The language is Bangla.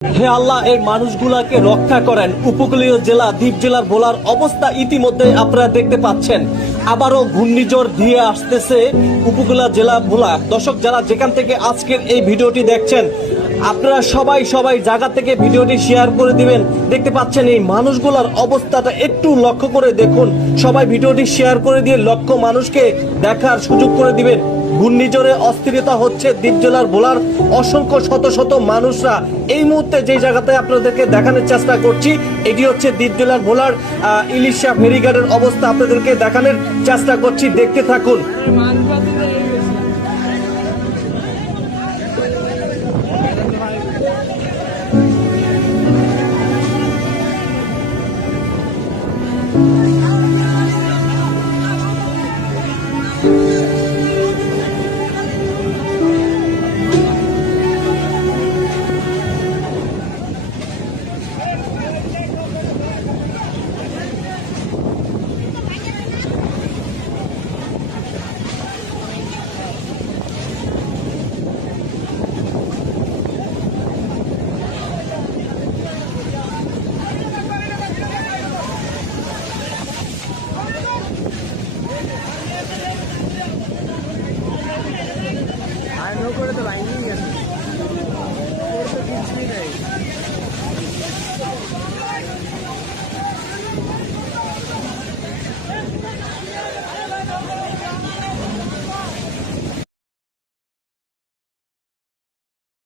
হে আল্লাহ, এই মানুষগুলাকে রক্ষা করেন। উপকূলীয় জেলা দ্বীপ জেলার ভোলার অবস্থা ইতিমধ্যে আপনারা দেখতে পাচ্ছেন। আবারও ঘূর্ণিঝড় দিয়ে আসতেছে উপকূলীয় জেলা ভোলা। দর্শক, যারা যেখান থেকে আজকের এই ভিডিওটি দেখছেন, আপনারা সবাই জায়গা থেকে ভিডিওটি শেয়ার করে দিবেন। দেখতে পাচ্ছেন এই মানুষগুলার অবস্থাটা একটু লক্ষ্য করে দেখুন। সবাই ভিডিওটি শেয়ার করে দিয়ে লক্ষ মানুষকে দেখার সুযোগ করে দিবেন। ঘূর্ণিঝড়ে অস্থিরতা হচ্ছে দ্বীপ জেলার ভোলার অসংখ্য শত মানুষরা। এই মুহূর্তে যে জায়গাতে আপনাদেরকে দেখানোর চেষ্টা করছি, এটি হচ্ছে দ্বীপ জেলার ভোলার ইলিশা ফেরিঘাটের অবস্থা আপনাদেরকে দেখানোর চেষ্টা করছি। দেখতে থাকুন।